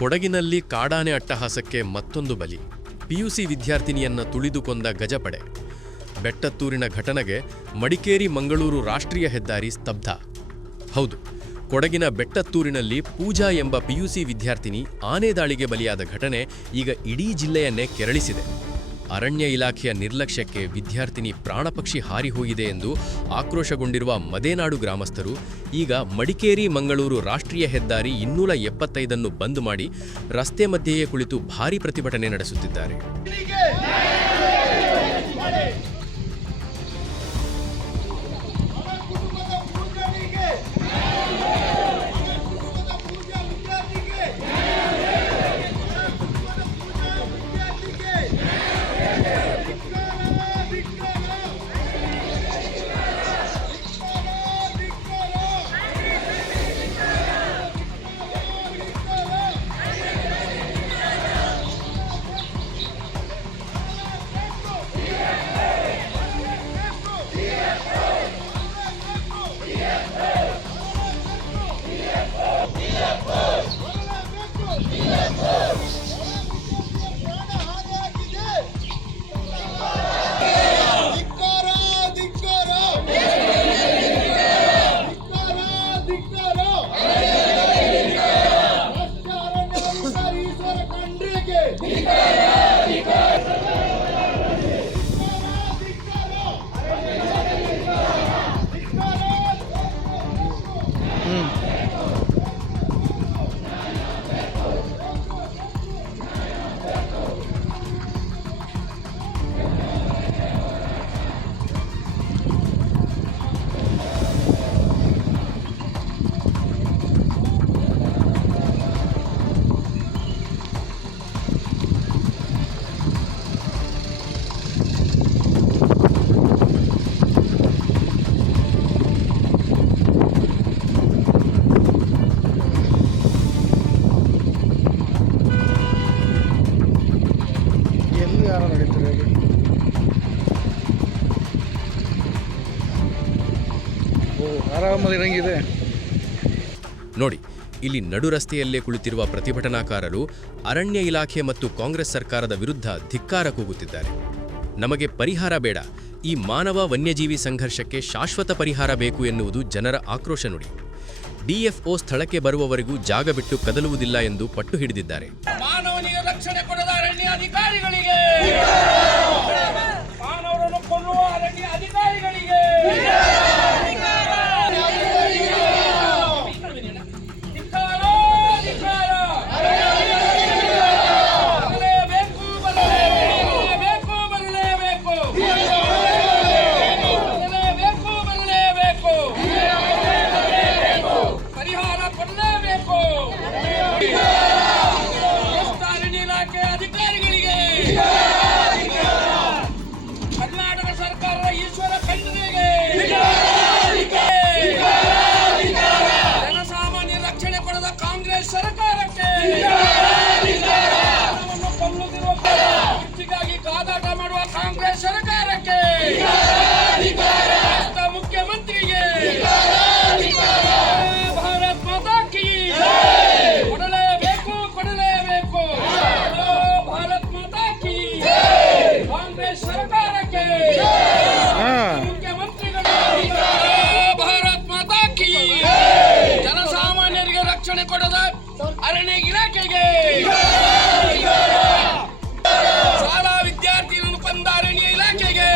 ಕೊಡಗಿನಲ್ಲಿ ಕಾಡಾನೆ ಅಟ್ಟಹಾಸಕ್ಕೆ ಮತ್ತೊಂದು ಬಲಿ. ಪಿಯುಸಿ ವಿದ್ಯಾರ್ಥಿನಿಯನ್ನ ತುಳಿದು ಕೊಂದ ಗಜಪಡೆ. ಬೆಟ್ಟತ್ತೂರಿನ ಘಟನೆಗೆ ಮಡಿಕೇರಿ ಮಂಗಳೂರು ರಾಷ್ಟ್ರೀಯ ಹೆದ್ದಾರಿ ಸ್ತಬ್ಧ. ಹೌದು, ಕೊಡಗಿನ ಬೆಟ್ಟತ್ತೂರಿನಲ್ಲಿ ಪೂಜಾ ಎಂಬ ಪಿಯುಸಿ ವಿದ್ಯಾರ್ಥಿನಿ ಆನೆ ದಾಳಿಗೆ ಬಲಿಯಾದ ಘಟನೆ ಈಗ ಇಡೀ ಜಿಲ್ಲೆಯನ್ನೇ ಕೆರಳಿಸಿದೆ. ಅರಣ್ಯ ಇಲಾಖೆಯ ನಿರ್ಲಕ್ಷ್ಯಕ್ಕೆ ವಿದ್ಯಾರ್ಥಿನಿ ಪ್ರಾಣಪಕ್ಷಿ ಹಾರಿಹೋಗಿದೆ ಎಂದು ಆಕ್ರೋಶಗೊಂಡಿರುವ ಮದೇನಾಡು ಗ್ರಾಮಸ್ಥರು ಈಗ ಮಡಿಕೇರಿ ಮಂಗಳೂರು ರಾಷ್ಟ್ರೀಯ ಹೆದ್ದಾರಿ 275 ಬಂದ್ ಮಾಡಿ ರಸ್ತೆ ಮಧ್ಯೆಯೇ ಕುಳಿತು ಭಾರೀ ಪ್ರತಿಭಟನೆ ನಡೆಸುತ್ತಿದ್ದಾರೆ. ನೋಡಿ, ಇಲ್ಲಿ ನಡು ರಸ್ತೆಯಲ್ಲೇ ಕುಳಿತಿರುವ ಪ್ರತಿಭಟನಾಕಾರರು ಅರಣ್ಯ ಇಲಾಖೆ ಮತ್ತು ಕಾಂಗ್ರೆಸ್ ಸರ್ಕಾರದ ವಿರುದ್ಧ ಧಿಕ್ಕಾರ ಕೂಗುತ್ತಿದ್ದಾರೆ. ನಮಗೆ ಪರಿಹಾರ ಬೇಡ, ಈ ಮಾನವ ವನ್ಯಜೀವಿ ಸಂಘರ್ಷಕ್ಕೆ ಶಾಶ್ವತ ಪರಿಹಾರ ಬೇಕು ಎನ್ನುವುದು ಜನರ ಆಕ್ರೋಶ ನುಡಿ. ಡಿಎಫ್ಒ ಸ್ಥಳಕ್ಕೆ ಬರುವವರೆಗೂ ಜಾಗ ಬಿಟ್ಟು ಕದಲುವುದಿಲ್ಲ ಎಂದು ಪಟ್ಟು ಹಿಡಿದಿದ್ದಾರೆ. ಮಾನವನಿಗೆ ರಕ್ಷಣೆ ಕೊಡದ ಅರಣ್ಯ ಅಧಿಕಾರಿಗಳಿಗೆ, ಮಾನವರನ್ನು ಕೊಲ್ಲುವ ಅರಣ್ಯ ಅಧಿಕಾರಿಗಳಿಗೆ ಮುಖ್ಯಮಂತ್ರಿಗೆ ಭಾರತ್ ಮಾತಾ ಕೀ ಕೊಡಲೇಬೇಕು, ಕೊಡಲೇಬೇಕು. ಭಾರತ್ ಮಾತಾ ಕೀ ಕಾಂಗ್ರೆಸ್ ಸರ್ಕಾರಕ್ಕೆ ಮುಖ್ಯಮಂತ್ರಿಗಳು ಭಾರತ್ ಮಾತಾ ಕೀ ಜನಸಾಮಾನ್ಯರಿಗೆ ರಕ್ಷಣೆ ಕೊಡದ ಅರಣ್ಯ ಇಲಾಖೆಗೆ, ಶಾಲಾ ವಿದ್ಯಾರ್ಥಿಗಳನ್ನು ಕೊಂದ ಅರಣ್ಯ ಇಲಾಖೆಗೆ,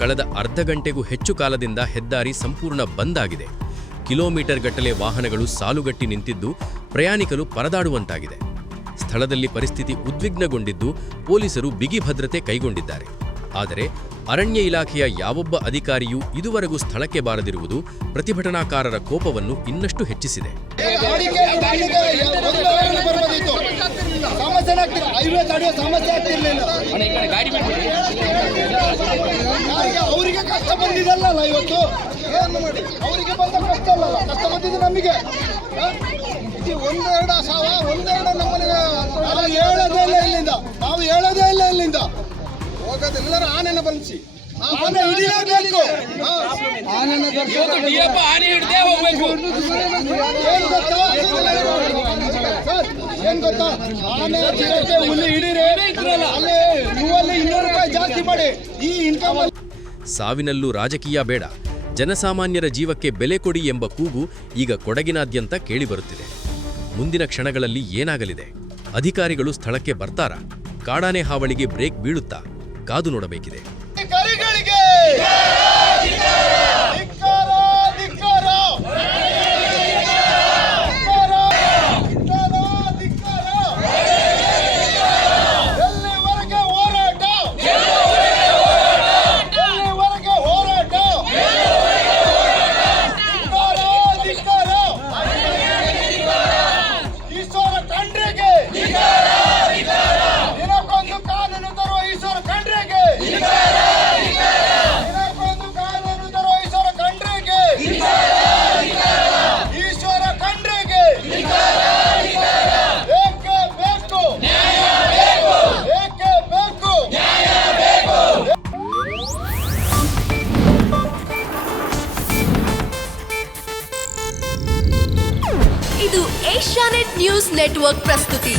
ಕಳೆದ ಅರ್ಧ ಗಂಟೆಗೂ ಹೆಚ್ಚು ಕಾಲದಿಂದ ಹೆದ್ದಾರಿ ಸಂಪೂರ್ಣ ಬಂದ್ ಆಗಿದೆ. ಕಿಲೋಮೀಟರ್ ಗಟ್ಟಲೆ ವಾಹನಗಳು ಸಾಲುಗಟ್ಟಿ ನಿಂತಿದ್ದು ಪ್ರಯಾಣಿಕರು ಪರದಾಡುವಂತಾಗಿದೆ. ಸ್ಥಳದಲ್ಲಿ ಪರಿಸ್ಥಿತಿ ಉದ್ವಿಗ್ನಗೊಂಡಿದ್ದು ಪೊಲೀಸರು ಬಿಗಿ ಭದ್ರತೆ ಕೈಗೊಂಡಿದ್ದಾರೆ. ಆದರೆ ಅರಣ್ಯ ಇಲಾಖೆಯ ಯಾವೊಬ್ಬ ಅಧಿಕಾರಿಯೂ ಇದುವರೆಗೂ ಸ್ಥಳಕ್ಕೆ ಬಾರದಿರುವುದು ಪ್ರತಿಭಟನಾಕಾರರ ಕೋಪವನ್ನು ಇನ್ನಷ್ಟು ಹೆಚ್ಚಿಸಿದೆ. ಅವರಿಗೆ ಕಷ್ಟ ಬಂದಿದಲ್ಲ ಇವತ್ತು, ಅವರಿಗೆ ಬಂದ ಕಷ್ಟ ಅಲ್ಲ, ಕಷ್ಟ ಬಂದಿದೆ ನಮಗೆ. ಒಂದೆರಡು ಸಾವ ಒಂದೆರಡು ನಮ್ಮನೆಗೆ ನಾವು ಹೇಳೋದೇ ಇಲ್ಲ ಇಲ್ಲಿಂದ, ಹೋಗೋದೆಲ್ಲರೂ ಆನೆನ ಬಂದಿಸಿ ಆನೆ ಹಿಡಿಯಬೇಕು. ಇವತ್ತು ಡಿಎಫ್ ಆನೆ ಹಿಡ್ದೇ ಹೋಗ್ಬೇಕು. ಏನ್ ಗೊತ್ತಾ ಸರ್, ಏನ್ ಗೊತ್ತಾ, ಆನೆ ಚಿರತೆ ಹುಲಿ ಹಿಡೀರಿ, ಅಲ್ಲಿ ನೀವಲ್ಲಿ 200 ರೂಪಾಯಿ ಜಾಸ್ತಿ ಮಾಡಿ ಈ ಇನ್ಕಮ್. ಸಾವಿನಲ್ಲೂ ರಾಜಕೀಯ ಬೇಡ, ಜನಸಾಮಾನ್ಯರ ಜೀವಕ್ಕೆ ಬೆಲೆ ಕೊಡಿ ಎಂಬ ಕೂಗು ಈಗ ಕೊಡಗಿನಾದ್ಯಂತ ಕೇಳಿಬರುತ್ತಿದೆ. ಮುಂದಿನ ಕ್ಷಣಗಳಲ್ಲಿ ಏನಾಗಲಿದೆ? ಅಧಿಕಾರಿಗಳು ಸ್ಥಳಕ್ಕೆ ಬರ್ತಾರಾ? ಕಾಡಾನೆ ಹಾವಳಿಗೆ ಬ್ರೇಕ್ ಬೀಳುತ್ತಾ? ಕಾದು ನೋಡಬೇಕಿದೆ. ಅಧಿಕಾರಿಗಳಿಗೆ ಧಿಕ್ಕಾರ, ಧಿಕ್ಕಾರ. ಎಲ್ಲಿವರೆಗೆ ಹೋರಾಟ? ಎಲ್ಲಿವರೆಗೆ ಹೋರಾಟ? ಧಿಕ್ಕಾರ, ಧಿಕ್ಕಾರ. ಈಶ್ವರ ಖಂಡ್ರೆಗೆ ದಿನಕ್ಕೊಂದು ಕಾನೂನು ತರುವ ಈಶ್ವರ ಖಂಡ್ರೆಗೆ, ದಿನಕ್ಕೊಂದು ಕಾನೂನು ತರುವ ಈಶ್ವರ ಖಂಡ್ರೆಗೆ, ಈಶ್ವರ ಖಂಡ್ರೆಗೆ ಏಕೆ ಬೇಕು? ಏಕೆ ಬೇಕು? ಇದು ಏಷ್ಯಾನೆಟ್ ನ್ಯೂಸ್ ನೆಟ್ವರ್ಕ್ ಪ್ರಸ್ತುತಿ.